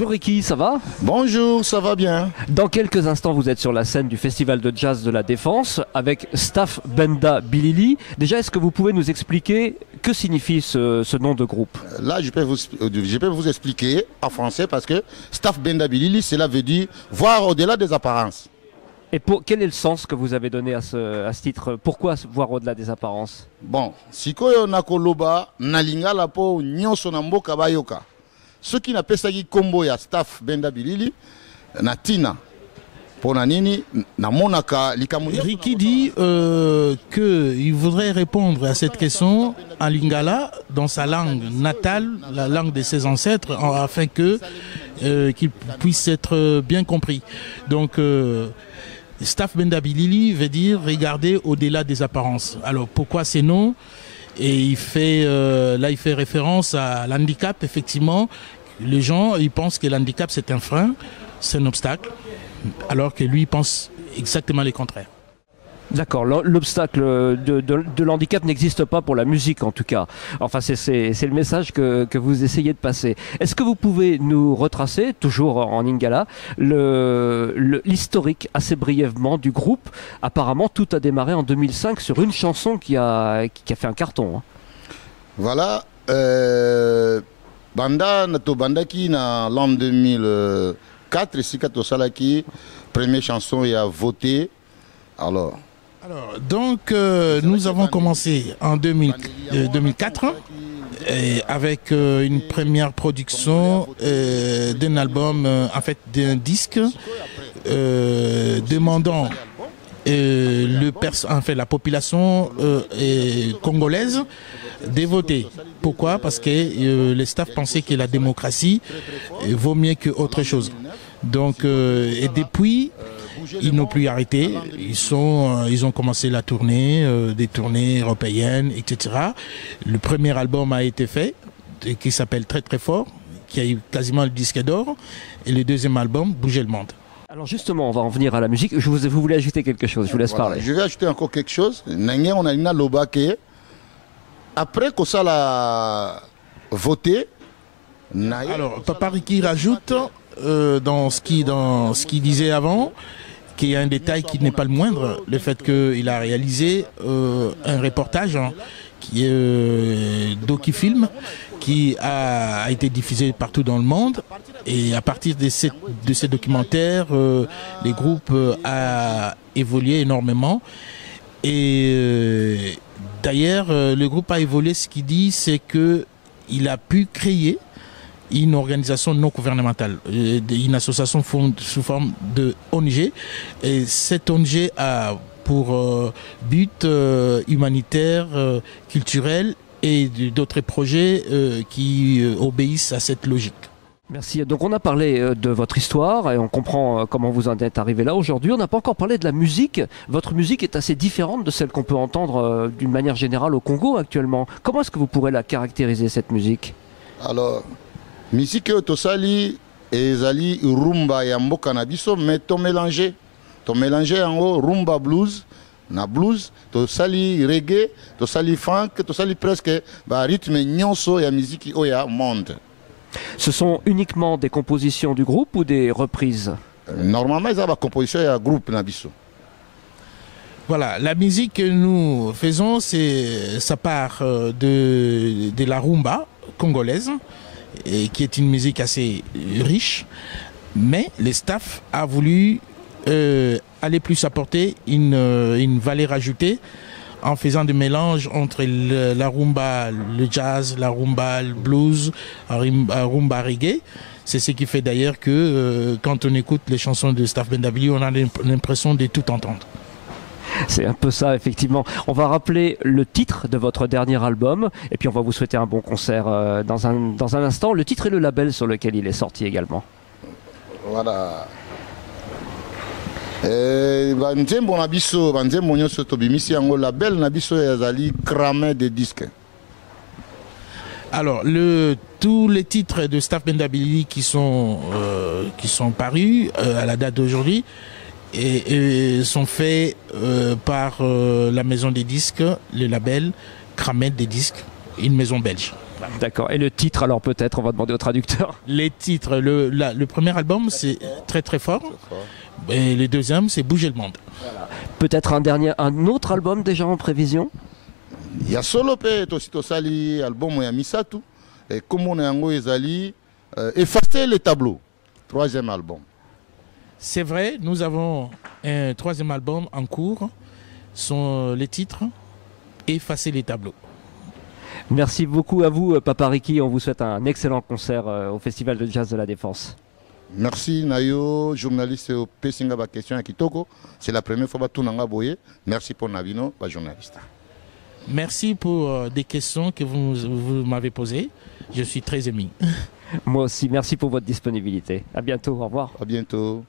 Bonjour Ricky, ça va? Bonjour, ça va bien. Dans quelques instants, vous êtes sur la scène du Festival de Jazz de la Défense avec Staff Benda Bilili. Déjà, est-ce que vous pouvez nous expliquer que signifie ce nom de groupe? Là, je peux vous expliquer en français parce que Staff Benda Bilili, cela veut dire voir au-delà des apparences. Et quel est le sens que vous avez donné à ce titre? Pourquoi voir au-delà des apparences? Bon, sikoyo nakoloba nalingala po nyonso na mboka bayoka. Ceux qui n'appellent ça combo ya Staff Benda Bilili natina. Ricky dit qu'il voudrait répondre à cette question en lingala, dans sa langue natale, la langue de ses ancêtres, afin qu'il puisse être bien compris. Donc, Staff Benda Bilili veut dire regarder au-delà des apparences. Alors, pourquoi ces noms? Et il fait référence à l'handicap, effectivement. Les gens, ils pensent que l'handicap, c'est un frein, c'est un obstacle. Alors que lui pense exactement le contraire. D'accord, l'obstacle de l'handicap n'existe pas pour la musique en tout cas. Enfin, c'est le message que vous essayez de passer. Est-ce que vous pouvez nous retracer, toujours en lingala, l'historique assez brièvement du groupe? Apparemment, tout a démarré en 2005 sur une chanson qui a fait un carton. Hein. Voilà, Banda qui na l'an 2004, ici Salaki, première chanson il a voté. Alors donc nous avons commencé en 2004 avec une première production d'un album, en fait d'un disque demandant la population congolaise de voter. Pourquoi? Parce que les staff pensaient que la démocratie vaut mieux que autre chose. Donc, et depuis, ils n'ont plus arrêté. Ils ont commencé la tournée, des tournées européennes, etc. Le premier album a été fait, qui s'appelle Très Très Fort, qui a eu quasiment le disque d'or. Et le deuxième album, Bouger le monde. Alors justement, on va en venir à la musique. Vous voulez ajouter quelque chose? Je vous laisse parler. Je vais ajouter encore quelque chose. On a une lobake. Après que ça l'a voté. Alors, Papa Ricky rajoute dans ce qu'il disait avant, qu'il y a un détail qui n'est pas le moindre, le fait qu'il a réalisé un reportage qui est DocuFilm, qui a été diffusé partout dans le monde. Et à partir de ces documentaires, les groupes a évolué énormément. Et d'ailleurs, le groupe a évolué. Ce qu'il dit, c'est qu'il a pu créer une organisation non gouvernementale, une association sous forme de ONG. Et cette ONG a pour but humanitaire, culturel et d'autres projets qui obéissent à cette logique. Merci. Donc on a parlé de votre histoire et on comprend comment vous en êtes arrivé là aujourd'hui. On n'a pas encore parlé de la musique. Votre musique est assez différente de celle qu'on peut entendre d'une manière générale au Congo actuellement. Comment est-ce que vous pourrez la caractériser, cette musique? Alors, musique tosali ezali rumba ya mboka na biso, mais to mélanger en haut rumba blues. Na blues, tosali reggae, tosali funk, tosali presque rythme nyonso ya musique oya monde. Ce sont uniquement des compositions du groupe ou des reprises? Normalement, il y a des compositions du groupe Nabiso. Voilà, la musique que nous faisons, ça part de la rumba congolaise, et qui est une musique assez riche, mais le staff a voulu aller plus apporter une valeur ajoutée en faisant des mélanges entre la rumba, le jazz, la rumba, le blues, la rumba reggae. C'est ce qui fait d'ailleurs que quand on écoute les chansons de Staff Benda Bilili, on a l'impression de tout entendre. C'est un peu ça, effectivement. On va rappeler le titre de votre dernier album et puis on va vous souhaiter un bon concert dans un instant. Le titre et le label sur lequel il est sorti également. Voilà. Banzembo na biso banzembo nyonso tobimisi yango label na biso yazali Cramé de disques. Alors tous les titres de Staff Benda Bilili qui sont parus à la date d'aujourd'hui et sont faits par la maison des disques, le label Cramé des disques, une maison belge. D'accord. Et le titre, alors peut-être, on va demander au traducteur. Les titres, le premier album, c'est Très Très Fort. Et le deuxième, c'est Bouger le Monde. Peut-être un autre album déjà en prévision? Il y a solo pe tosali album ya Misatu et comme on est en ezali effacer les tableaux. Troisième album. C'est vrai, nous avons un troisième album en cours. Sont les titres Effacer les tableaux. Merci beaucoup à vous, Papa Ricky. On vous souhaite un excellent concert au Festival de Jazz de la Défense. Merci Nayo, journaliste au Pessinga ba question à Kitoko. C'est la première fois que tout nanga boye. Merci pour Navino, ba journaliste. Merci pour des questions que vous m'avez posées. Je suis très ému. Moi aussi, merci pour votre disponibilité. À bientôt, au revoir. À bientôt.